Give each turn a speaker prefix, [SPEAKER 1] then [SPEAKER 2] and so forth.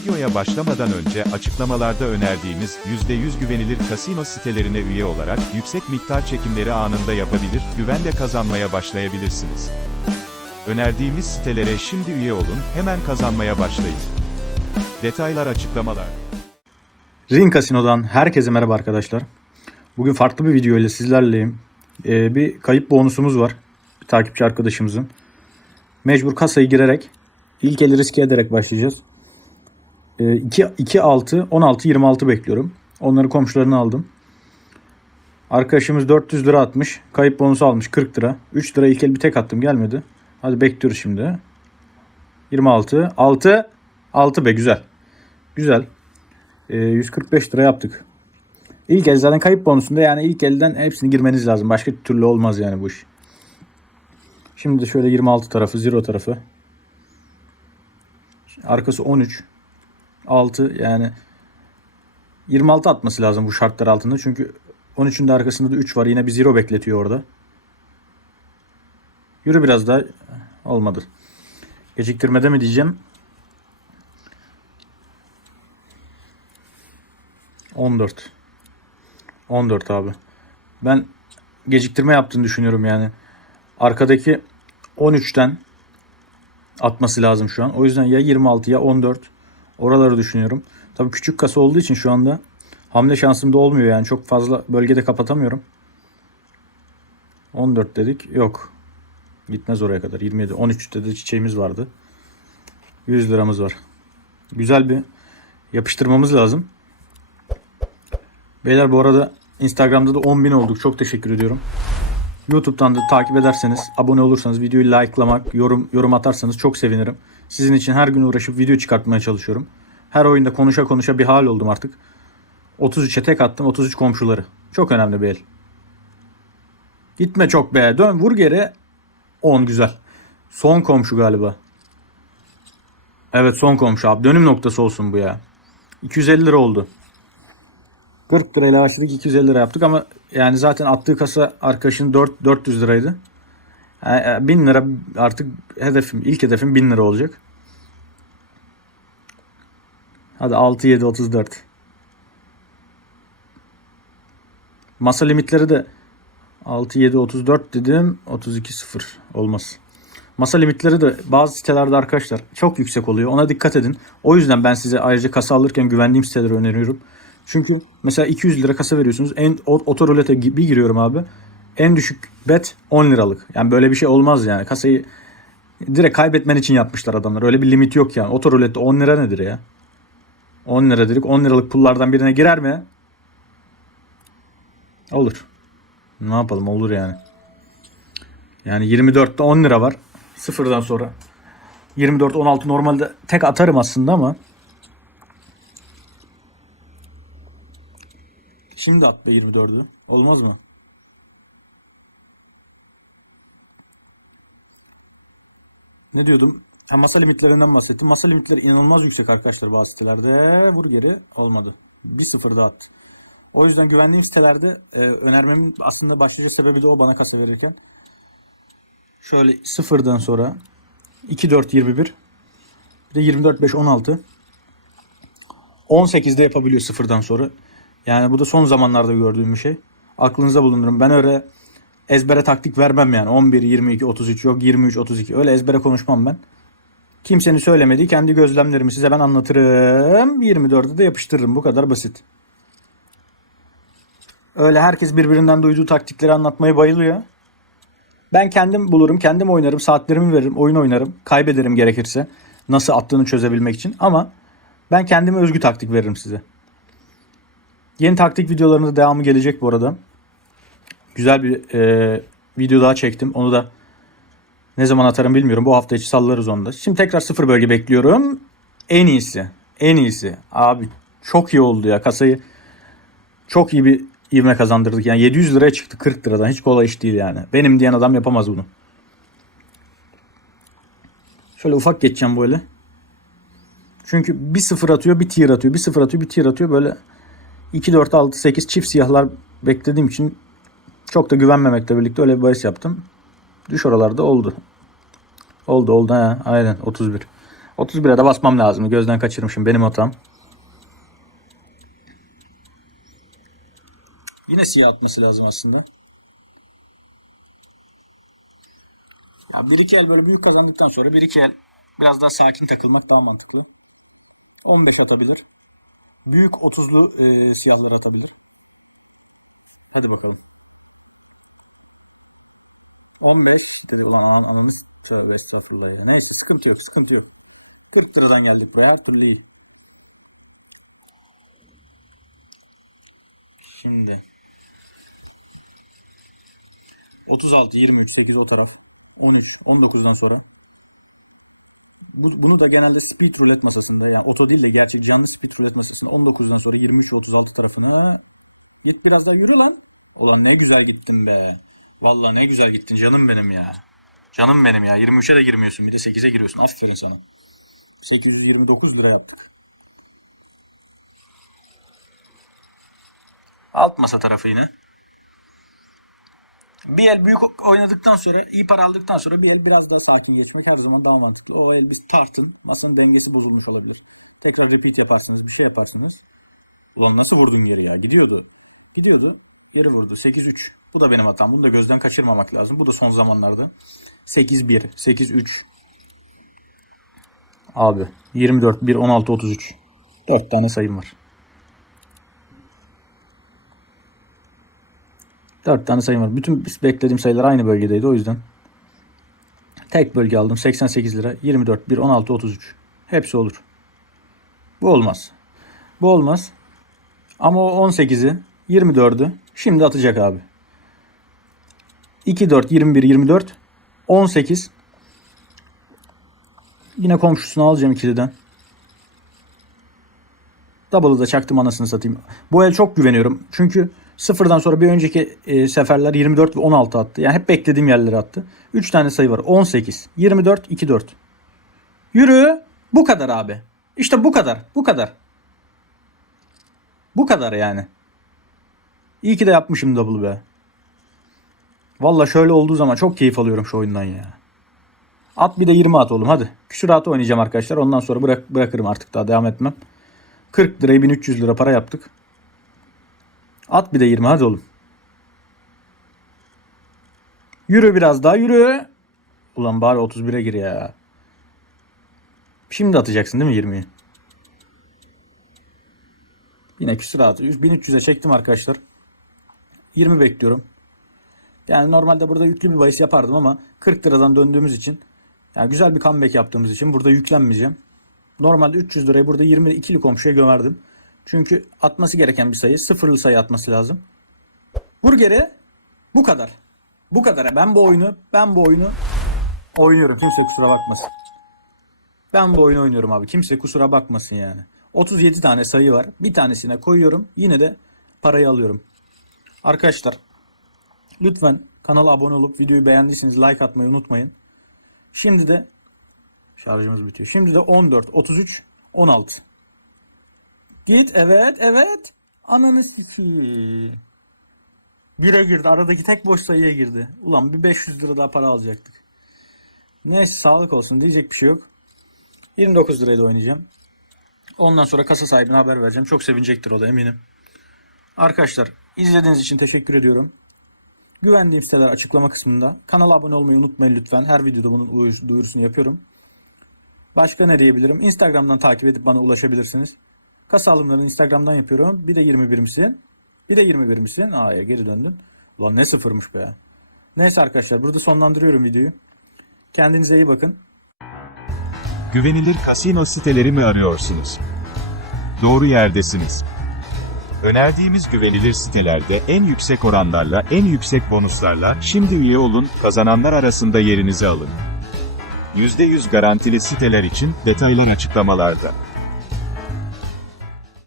[SPEAKER 1] Videoya başlamadan önce açıklamalarda önerdiğimiz %100 güvenilir kasino sitelerine üye olarak yüksek miktar çekimleri anında yapabilir, güvenle kazanmaya başlayabilirsiniz. Önerdiğimiz sitelere şimdi üye olun, hemen kazanmaya başlayın. Detaylar açıklamalar.
[SPEAKER 2] Ring Casino'dan herkese merhaba arkadaşlar. Bugün farklı bir video ile sizlerleyim. Ee, bir kayıp bonusumuz var. Bir takipçi arkadaşımızın. Mecbur kasayı girerek ilk eli riske ederek başlayacağız. Ee, 2, 2 6, 16, 26 bekliyorum. Onları komşularına aldım. Arkadaşımız 400 lira atmış. Kayıp bonusu almış 40 lira. 3 lira ilk el bir tek attım gelmedi. Hadi bekliyoruz şimdi. 26, 6, 6 be güzel. Güzel. Ee, 145 lira yaptık. İlk el zaten kayıp bonusunda yani ilk elden hepsini girmeniz lazım. Başka türlü olmaz yani bu iş. Şimdi de şöyle 26 tarafı, zero tarafı. Arkası 13. 6 yani 26 atması lazım bu şartlar altında. Çünkü 13'ün de arkasında da 3 var. Yine bir zero bekletiyor orada. Yürü biraz daha. Olmadı. Geciktirmede mi diyeceğim. 14. 14 abi. Ben geciktirme yaptığını düşünüyorum yani. Arkadaki 13'ten atması lazım şu an. O yüzden ya 26 ya 14 oraları düşünüyorum. Tabii küçük kasa olduğu için şu anda hamle şansım da olmuyor yani. Çok fazla bölgede kapatamıyorum. 14 dedik. Yok. Gitmez oraya kadar. 27. 13'te de çiçeğimiz vardı. 100 liramız var. Güzel bir yapıştırmamız lazım. Beyler bu arada Instagram'da da 10.000 olduk. Çok teşekkür ediyorum. YouTube'dan da takip ederseniz, abone olursanız, videoyu likelamak, yorum yorum atarsanız çok sevinirim. Sizin için her gün uğraşıp video çıkartmaya çalışıyorum. Her oyunda konuşa konuşa bir hal oldum artık. 33'e tek attım. 33 komşuları. Çok önemli bir el. Gitme çok be. Dön vur geri. 10 güzel. Son komşu galiba. Evet son komşu abi. Dönüm noktası olsun bu ya. 250 lira oldu. 40 lirayla başladık 250 lira yaptık ama yani zaten attığı kasa arkadaşın 4 400 liraydı. Yani 1000 lira artık hedefim ilk hedefim 1000 lira olacak. Hadi 6 7 34. Masa limitleri de 6 7 34 dedim 32 0 olmaz. Masa limitleri de bazı sitelerde arkadaşlar çok yüksek oluyor. Ona dikkat edin. O yüzden ben size ayrıca kasa alırken güvendiğim siteleri öneriyorum. Çünkü mesela 200 lira kasa veriyorsunuz. En otorolete bir giriyorum abi. En düşük bet 10 liralık. Yani böyle bir şey olmaz yani. Kasayı direkt kaybetmen için yapmışlar adamlar. Öyle bir limit yok yani. Otorolette 10 lira nedir ya? 10 lira dedik. 10 liralık pullardan birine girer mi? Olur. Ne yapalım olur yani. Yani 24'te 10 lira var. Sıfırdan sonra. 24 16 normalde tek atarım aslında ama Şimdi at be 24'ü. Olmaz mı? Ne diyordum? Ha, masa limitlerinden bahsettim. Masa limitleri inanılmaz yüksek arkadaşlar bazı sitelerde. Vur geri olmadı. Bir sıfır da attı. O yüzden güvendiğim sitelerde e, önermemin aslında başlıca sebebi de o bana kasa verirken. Şöyle sıfırdan sonra 2 4 21 bir de 24 5 16 18'de yapabiliyor sıfırdan sonra. Yani bu da son zamanlarda gördüğüm bir şey. Aklınıza bulundurun. Ben öyle ezbere taktik vermem yani. 11, 22, 33 yok 23, 32. Öyle ezbere konuşmam ben. Kimsenin söylemediği kendi gözlemlerimi size ben anlatırım. 24'ü de yapıştırırım. Bu kadar basit. Öyle herkes birbirinden duyduğu taktikleri anlatmaya bayılıyor. Ben kendim bulurum, kendim oynarım, saatlerimi veririm, oyun oynarım, kaybederim gerekirse. Nasıl attığını çözebilmek için ama ben kendime özgü taktik veririm size. Yeni taktik videolarında devamı gelecek bu arada. Güzel bir e, video daha çektim. Onu da ne zaman atarım bilmiyorum. Bu hafta içi sallarız onu da. Şimdi tekrar sıfır bölge bekliyorum. En iyisi. En iyisi. Abi çok iyi oldu ya. Kasayı çok iyi bir ivme kazandırdık. Yani 700 liraya çıktı 40 liradan. Hiç kolay iş değil yani. Benim diyen adam yapamaz bunu. Şöyle ufak geçeceğim böyle. Çünkü bir sıfır atıyor, bir tier atıyor, bir sıfır atıyor, bir tier atıyor. Böyle 2, 4, 6, 8 çift siyahlar beklediğim için çok da güvenmemekle birlikte öyle bir bahis yaptım. Düş oralarda oldu. Oldu oldu ha aynen 31. 31'e de basmam lazım. Gözden kaçırmışım. Benim hatam. Yine siyah atması lazım aslında. Ya bir iki el böyle büyük kazandıktan sonra bir iki el biraz daha sakin takılmak daha mantıklı. 15 atabilir. Büyük 30'lu e, siyahları atabilir. Hadi bakalım. 15 dedi ulan an- ananı tövbe estağfurullah ya. Neyse sıkıntı yok sıkıntı yok. 40 liradan geldik buraya her türlü iyi. Şimdi 36, 23, 8 o taraf. 13, 19'dan sonra. Bu, bunu da genelde speed roulette masasında yani oto değil de gerçek canlı speed roulette masasında 19'dan sonra 23 ve 36 tarafına git biraz daha yürü lan. Ulan ne güzel gittin be. Vallahi ne güzel gittin canım benim ya. Canım benim ya. 23'e de girmiyorsun bir de 8'e giriyorsun. Aferin sana. 829 lira yaptık. Alt masa tarafı yine. Bir el büyük oynadıktan sonra, iyi para aldıktan sonra bir el biraz daha sakin geçmek her zaman daha mantıklı. O el biz tartın, masanın dengesi bozulmuş olabilir. Tekrar repeat yaparsınız, bir şey yaparsınız. Ulan nasıl vurdun geri ya? Gidiyordu. Gidiyordu. Geri vurdu. 8-3. Bu da benim hatam. Bunu da gözden kaçırmamak lazım. Bu da son zamanlarda. 8-1, 8-3. Abi 24, 1, 16, 33. 4 tane sayım var. 4 tane sayım var. Bütün beklediğim sayılar aynı bölgedeydi o yüzden. Tek bölge aldım 88 lira. 24, 1, 16, 33. Hepsi olur. Bu olmaz. Bu olmaz. Ama o 18'i 24'ü şimdi atacak abi. 2, 4, 21, 24, 18. Yine komşusunu alacağım ikiliden. Double'ı da çaktım anasını satayım. Bu el çok güveniyorum. Çünkü sıfırdan sonra bir önceki e, seferler 24 ve 16 attı. Yani hep beklediğim yerlere attı. 3 tane sayı var. 18, 24, 2, 4. Yürü. Bu kadar abi. İşte bu kadar. Bu kadar. Bu kadar yani. İyi ki de yapmışım double be. Valla şöyle olduğu zaman çok keyif alıyorum şu oyundan ya. At bir de 20 at oğlum hadi. Küsuratı oynayacağım arkadaşlar. Ondan sonra bırak, bırakırım artık daha devam etmem. 40 lirayı 1300 lira para yaptık. At bir de 20 hadi oğlum. Yürü biraz daha yürü. Ulan bari 31'e gir ya. Şimdi atacaksın değil mi 20'yi? Yine küsuratı 1300'e çektim arkadaşlar. 20 bekliyorum. Yani normalde burada yüklü bir bahis yapardım ama 40 liradan döndüğümüz için yani güzel bir comeback yaptığımız için burada yüklenmeyeceğim. Normalde 300 lirayı burada 22'li komşuya gömerdim. Çünkü atması gereken bir sayı. Sıfırlı sayı atması lazım. Vur geri. Bu kadar. Bu kadar. Ben bu oyunu, ben bu oyunu oynuyorum. Kimse kusura bakmasın. Ben bu oyunu oynuyorum abi. Kimse kusura bakmasın yani. 37 tane sayı var. Bir tanesine koyuyorum. Yine de parayı alıyorum. Arkadaşlar lütfen kanala abone olup videoyu beğendiyseniz like atmayı unutmayın. Şimdi de şarjımız bitiyor. Şimdi de 14, 33, 16. Git evet evet. Ananı sikiyim. Bire girdi. Aradaki tek boş sayıya girdi. Ulan bir 500 lira daha para alacaktık. Neyse sağlık olsun diyecek bir şey yok. 29 lirayla oynayacağım. Ondan sonra kasa sahibine haber vereceğim. Çok sevinecektir o da eminim. Arkadaşlar izlediğiniz için teşekkür ediyorum. Güvendiğim siteler açıklama kısmında. Kanala abone olmayı unutmayın lütfen. Her videoda bunun duyur- duyurusunu yapıyorum. Başka ne diyebilirim? Instagram'dan takip edip bana ulaşabilirsiniz. Kasa alımlarını Instagram'dan yapıyorum. Bir de 21 misin? Bir de 21 misin? Aa ya geri döndün. Ulan ne sıfırmış be. Neyse arkadaşlar burada sonlandırıyorum videoyu. Kendinize iyi bakın.
[SPEAKER 1] Güvenilir kasino siteleri mi arıyorsunuz? Doğru yerdesiniz. Önerdiğimiz güvenilir sitelerde en yüksek oranlarla, en yüksek bonuslarla şimdi üye olun, kazananlar arasında yerinizi alın. %100 garantili siteler için detaylar açıklamalarda.